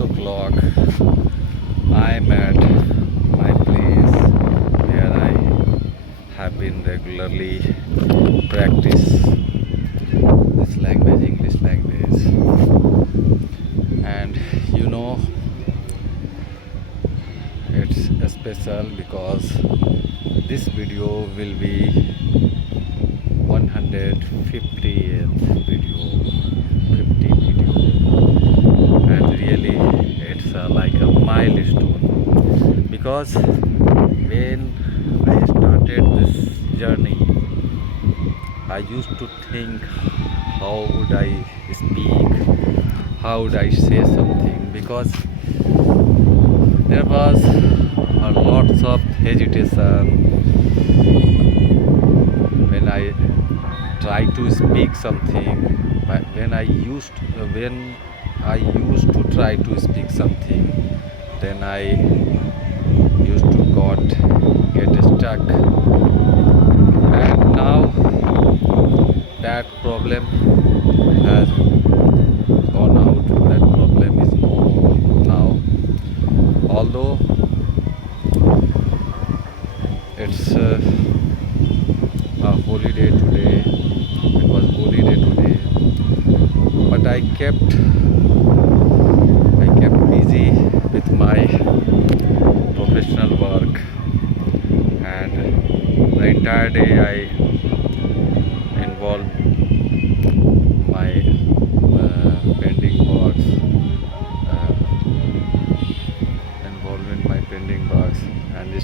6 o'clock. I'm at my place where I have been regularly practice this language, English language. And you know, it's special because this video will be 150th video, 50 video, and really it's like a milestone because when I started this journey, I used to think how would I speak, how would I say something, because there was a lots of hesitation when I try to speak something. But when I used to try to speak something, then I used to get stuck, and now that problem has gone out. That problem is no more now. Although it's a holiday today, it was holiday today, but I kept busy with my professional work, and the entire day I involved my pending works, uh, involved in my pending works, and uh,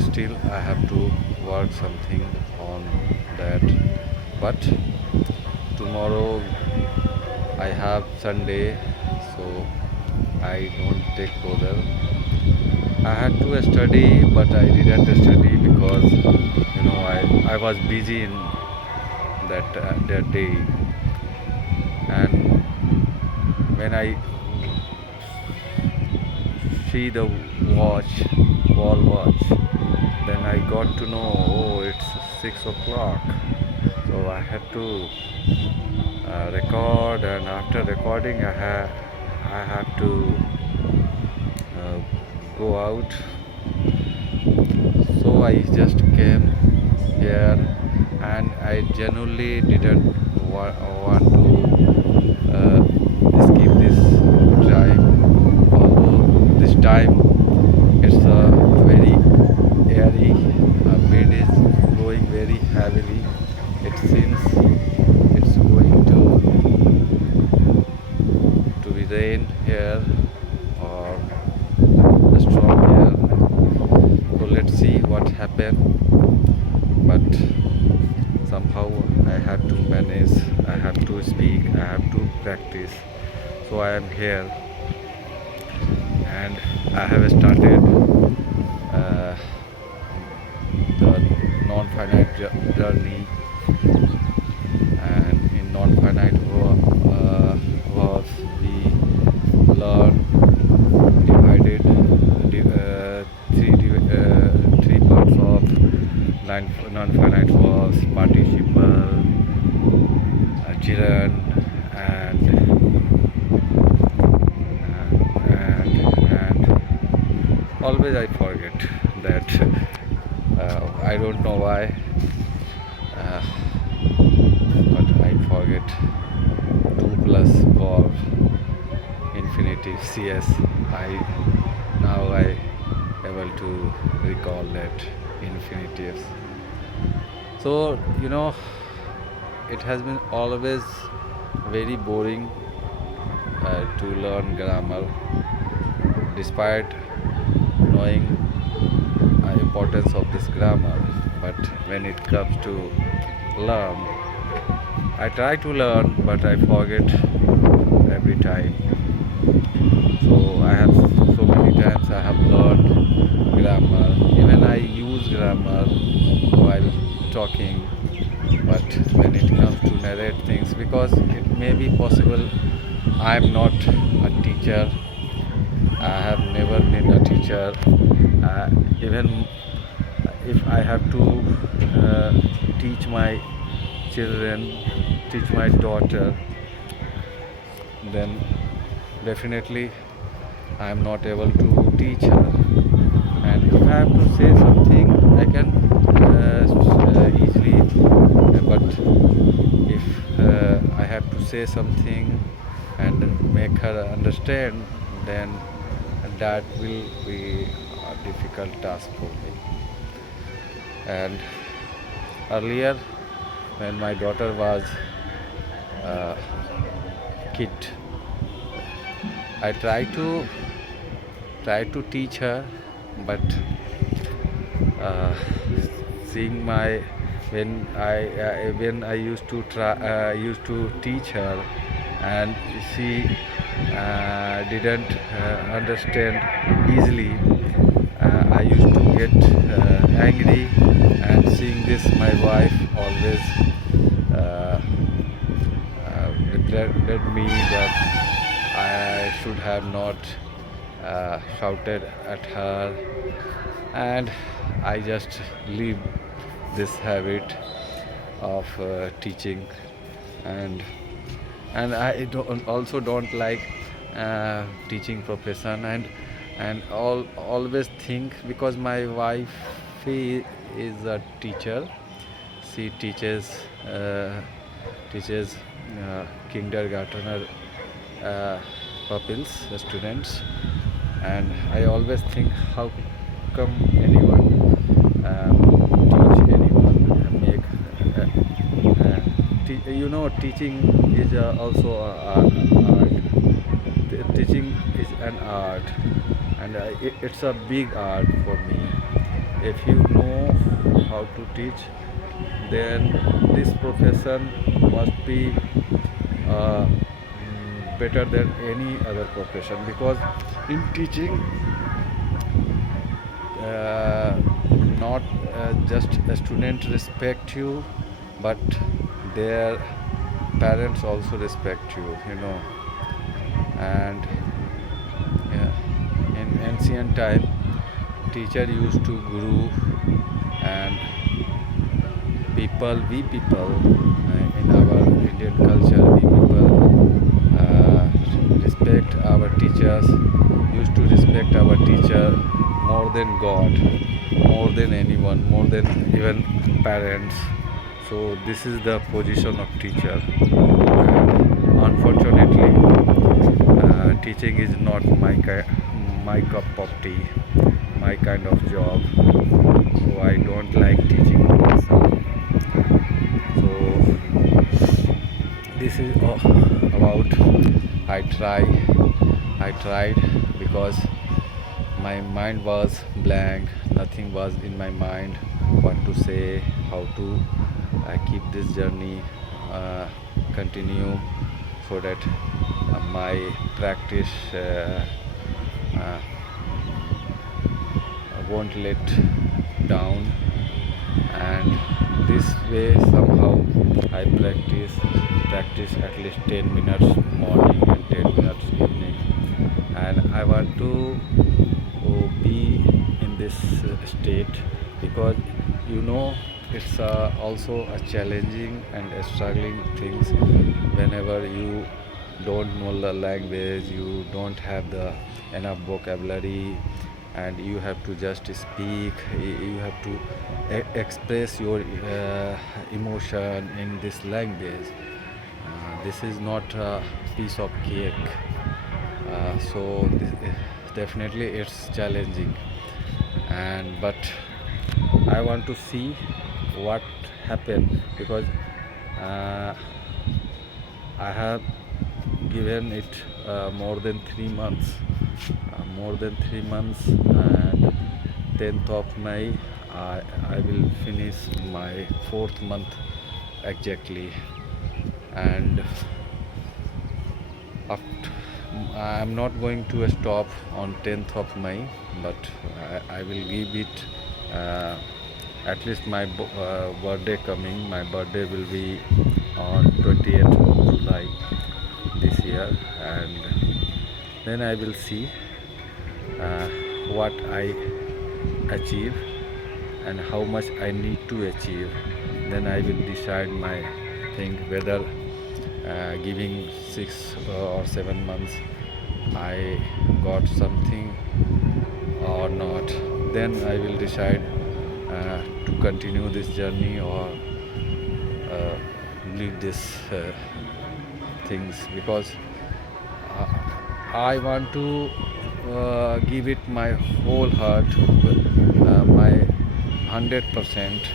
still I have to work something on that. But tomorrow I have Sunday, so I don't take bother. I had to study, but I didn't study because I was busy in that day. And when I see the wall watch, then I got to know, oh, it's 6 o'clock. So I had to record, and after recording, I have to uh, go out. So I just came here, and I genuinely didn't want to skip this time. Although this time it's very airy, wind is blowing very heavily. It seems it's going to be rain here or a storm here. So let's see what happens. But somehow I have to manage, I have to speak, I have to practice. So I am here, and I have started the non-finite journey. And in non-finite was we learn divided three parts of non-finite was: participle, gerund, and always I forget that. I don't know why, uh, but I forget 2 plus verb infinitive. Yes, I able to recall that infinitives. So it has been always very boring to learn grammar, despite knowing importance of this grammar. But when it comes to learn, I try to learn, but I forget every time. So I have so many times I have learned grammar. Even I use grammar while talking, but when it comes to narrate things, because it may be possible I am not a teacher. I have never been a teacher. Even if I have to teach my children, teach my daughter, then definitely I am not able to teach her. And if I have to say something, I can easily, but if I have to say something and make her understand, then that will be a difficult task for me. And earlier, when my daughter was a kid, I try to teach her, but uh, seeing my when I used to teach her, and she didn't understand easily, I used to get angry, and seeing this my wife always uh, reprimanded me that I should have not shouted at her, and I just leave this habit of teaching. and and I also don't like teaching profession, and always think, because my wife is a teacher. She teaches kindergartner uh, pupils, students, and I always think, how come anyone teach anyone make teaching is also a art. Teaching is an art, and it's a big art for me. If you know how to teach, then this profession must be better than any other profession, because in teaching, uh, not just a student respect you, but their parents also respect you. And in ancient time, teacher used to guru, and we people in our Indian culture, we people respect our teachers, used to respect our teacher more than God, more than anyone, more than even parents. So this is the position of teacher. Unfortunately, teaching is not my cup of tea, my kind of job. So I don't like teaching myself. So this is about I try. I tried, because my mind was blank. Nothing was in my mind. What to say, how to keep this journey continue, so that my practice uh, won't let down. And this way, somehow I practice at least 10 minutes morning and 10 minutes evening. And I want to be in this state, because it's also a challenging and a struggling things. Whenever you don't know the language, you don't have the enough vocabulary, and you have to just speak, you have to express your emotion in this language. This is not a piece of cake. So definitely it's challenging, and but I want to see what happened, because uh, I have given it more than 3 months, and 10th of May, I will finish my fourth month exactly. And after, I'm not going to stop on 10th of May, but I will give it uh, at least my birthday coming. My birthday will be on 20th of July this year, and then I will see uh, what I achieve and how much I need to achieve. Then I will decide my think whether giving 6 or 7 months I got something or not. Then I will decide to continue this journey or uh, leave this things, because uh, I want to give it my whole heart, my 100%,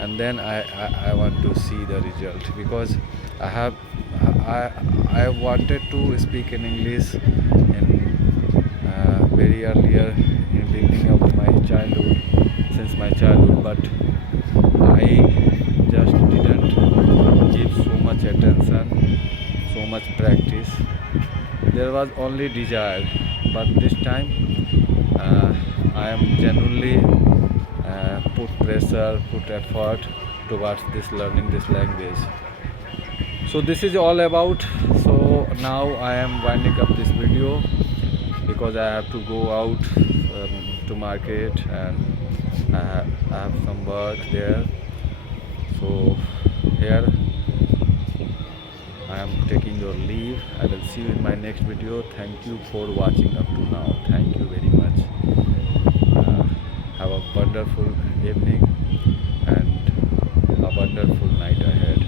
and then I want to see the result, because I have I I wanted to speak in English in very earlier in beginning of my childhood, since my childhood, but I just didn't give so much attention, so much practice. There was only desire, but this time uh, I am genuinely put pressure, put effort towards this learning this language. So this is all about. So now I am winding up this video, because I have to go out to market, and I have some work there. So here I am taking your leave. I will see you in my next video. Thank you for watching up to now. Thank you very much. Have a wonderful evening and a wonderful night ahead.